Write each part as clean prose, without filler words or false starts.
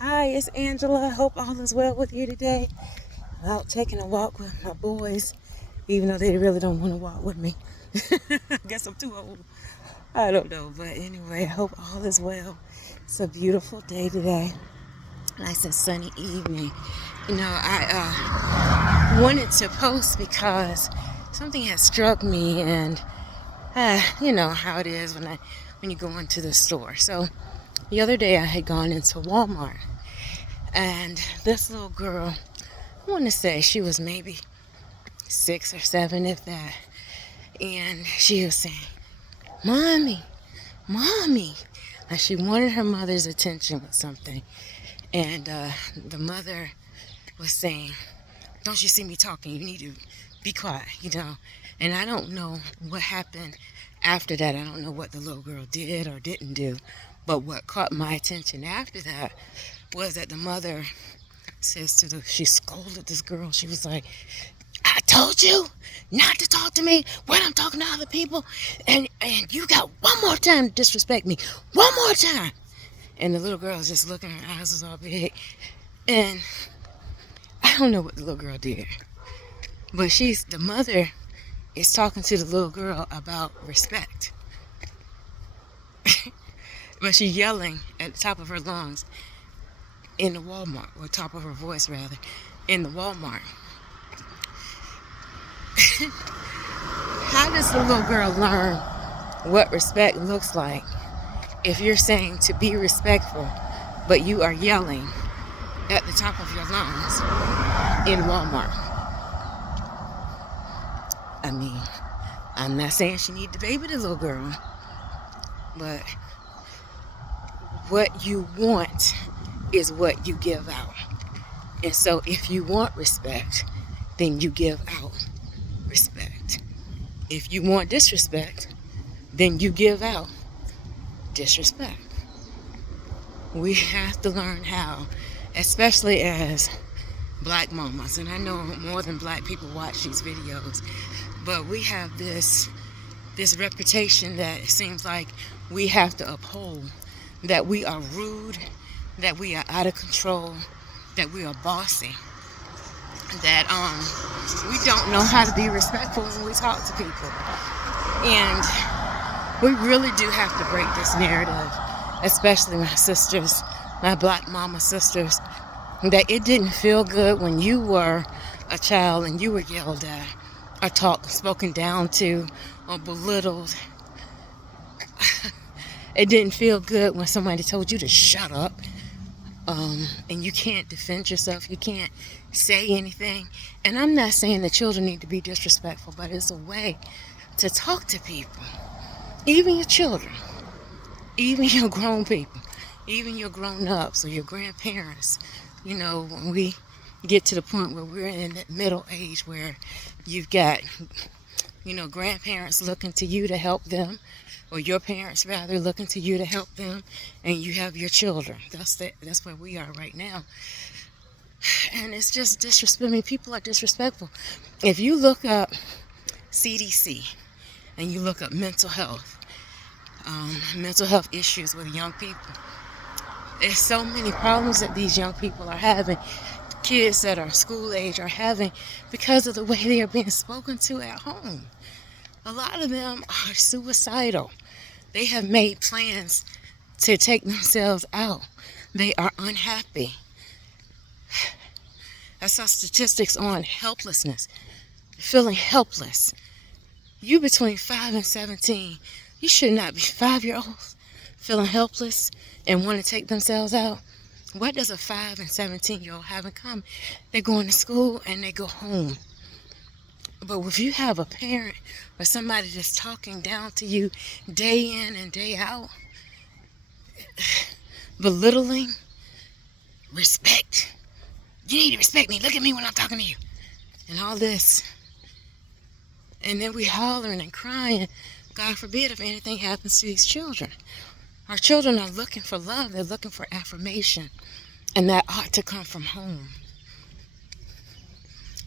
Hi, it's Angela. I hope all is well with you today. I'm out taking a walk with my boys, even though they really don't want to walk with me. I guess I'm too old. I don't know. But anyway, I hope all is well. It's a beautiful day today. Nice and sunny evening. I wanted to post because something has struck me, and you know how it is when you go into the store. So the other day I had gone into Walmart, and this little girl, I want to say she was maybe 6 or 7, if that. And she was saying, "Mommy, Mommy." And she wanted her mother's attention with something. And the mother was saying, "Don't you see me talking? You need to be quiet. And I don't know what happened after that. I don't know what the little girl did or didn't do. But what caught my attention after that was that the mother she scolded this girl. She was like, "I told you not to talk to me when I'm talking to other people, and you got one more time to disrespect me. One more time." And the little girl was just looking, her eyes was all big. And I don't know what the little girl did. But the mother is talking to the little girl about respect. But she's yelling at the top of her lungs in the Walmart, or top of her voice rather, in the Walmart. How does the little girl learn what respect looks like if you're saying to be respectful, but you are yelling at the top of your lungs in Walmart? I mean, I'm not saying she need to baby the little girl, but what you want is what you give out. And so if you want respect, then you give out respect. If you want disrespect, then you give out disrespect. We have to learn how, especially as black mamas, and I know more than black people watch these videos, but we have this reputation that it seems like we have to uphold, that we are rude, that we are out of control, that we are bossy, that we don't know how to be respectful when we talk to people. And we really do have to break this narrative, especially my sisters, my black mama sisters, that it didn't feel good when you were a child and you were yelled at or spoken down to or belittled. It didn't feel good when somebody told you to shut up, and you can't defend yourself, you can't say anything. And I'm not saying that children need to be disrespectful, but it's a way to talk to people, even your children, even your grown people, even your grown-ups or your grandparents. When we get to the point where we're in that middle age where you've got grandparents looking to you to help them, or your parents rather looking to you to help them, and you have your children. That's where we are right now. And it's just disrespect. I mean, people are disrespectful. If you look up CDC and you look up mental health issues with young people, there's so many problems that these young people are having. Kids that are school age are having because of the way they are being spoken to at home. A lot of them are suicidal. They have made plans to take themselves out. They are unhappy. I saw statistics on helplessness, feeling helpless. You between 5 and 17, you should not be 5-year-olds feeling helpless and want to take themselves out. What does a 5 and 17-year-old have in common? They're going to school and they go home. But if you have a parent or somebody that's talking down to you day in and day out, belittling, respect. You need to respect me. Look at me when I'm talking to you. And all this. And then we hollering and crying. God forbid if anything happens to these children. Our children are looking for love. They're looking for affirmation. And that ought to come from home.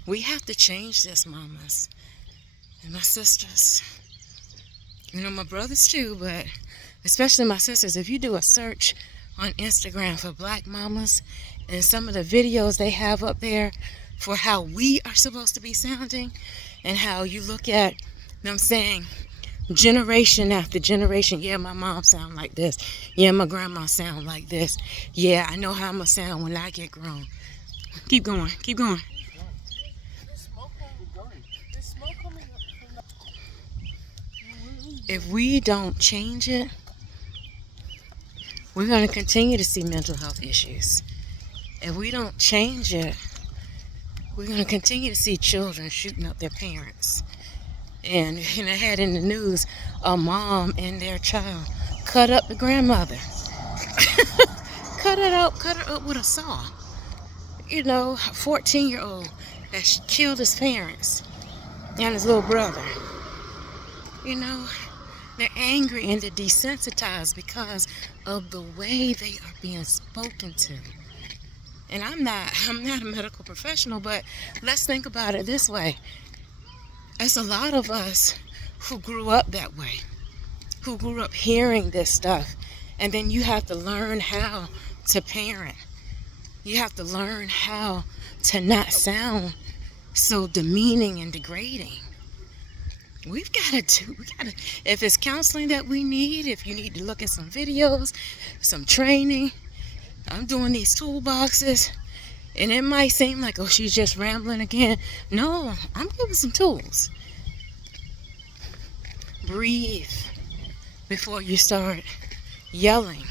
We have to change this, mamas. And my sisters. My brothers too, but especially my sisters. If you do a search on Instagram for black mamas and some of the videos they have up there for how we are supposed to be sounding, and how you look at them saying generation after generation, yeah, my mom sound like this, yeah, my grandma sound like this, yeah, I know how I'm gonna sound when I get grown. Keep going, keep going. If we don't change it, we're going to continue to see mental health issues. If we don't change it, we're going to continue to see children shooting up their parents. And I had in the news a mom and their child cut up the grandmother. cut her up with a saw. A 14-year-old that killed his parents and his little brother. They're angry and they're desensitized because of the way they are being spoken to. And I'm not a medical professional, but let's think about it this way. It's a lot of us who grew up that way, who grew up hearing this stuff. And then you have to learn how to parent. You have to learn how to not sound so demeaning and degrading. If it's counseling that we need, if you need to look at some videos, some training, I'm doing these toolboxes, and it might seem like, oh, she's just rambling again. No, I'm giving some tools. Breathe before you start yelling.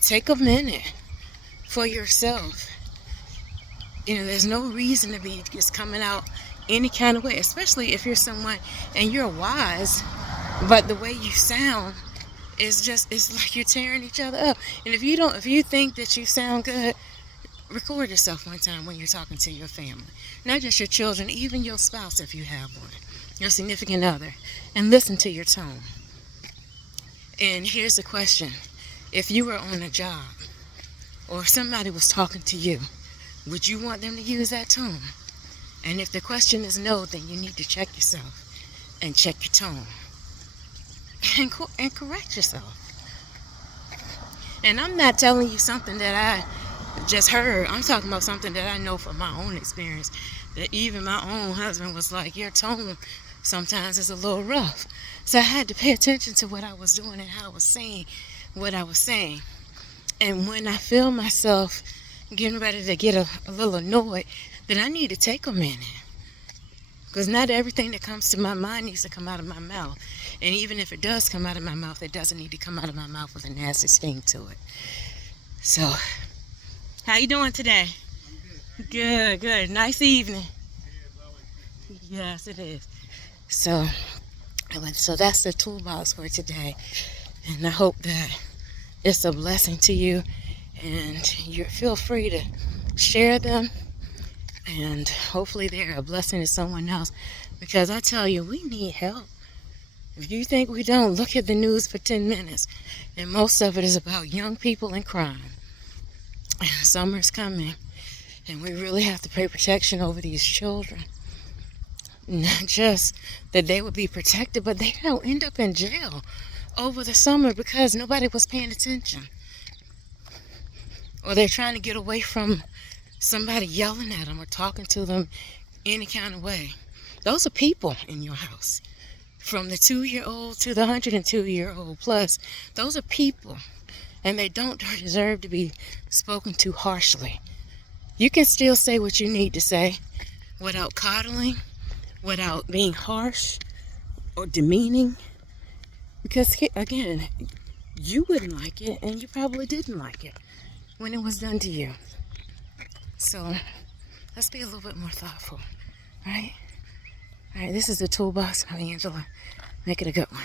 Take a minute for yourself. There's no reason to be just coming out any kind of way, especially if you're someone and you're wise, but the way you sound it's like you're tearing each other up. And if you think that you sound good, record yourself one time when you're talking to your family, not just your children, even your spouse if you have one, your significant other, and listen to your tone. And here's the question: if you were on a job or if somebody was talking to you, would you want them to use that tone? And if the question is no, then you need to check yourself and check your tone and correct yourself. And I'm not telling you something that I just heard. I'm talking about something that I know from my own experience, that even my own husband was like, your tone sometimes is a little rough. So I had to pay attention to what I was doing and how I was saying what I was saying. And when I feel myself getting ready to get a little annoyed, then I need to take a minute. Because not everything that comes to my mind needs to come out of my mouth. And even if it does come out of my mouth, it doesn't need to come out of my mouth with a nasty sting to it. So, how you doing today? Good, good. Nice evening. Yes, it is. So that's the toolbox for today. And I hope that it's a blessing to you. And you feel free to share them. And hopefully they're a blessing to someone else. Because I tell you, we need help. If you think we don't, look at the news for 10 minutes. And most of it is about young people and crime. And summer's coming. And we really have to pay protection over these children. Not just that they would be protected, but they don't end up in jail over the summer because nobody was paying attention. Or they're trying to get away from somebody yelling at them or talking to them any kind of way. Those are people in your house. From the 2-year-old to the 102-year-old plus, those are people. And they don't deserve to be spoken to harshly. You can still say what you need to say without coddling, without being harsh or demeaning. Because, again, you wouldn't like it, and you probably didn't like it when it was done to you. So, let's be a little bit more thoughtful, right? All right, this is the Toolbox. I'm Angela. Make it a good one.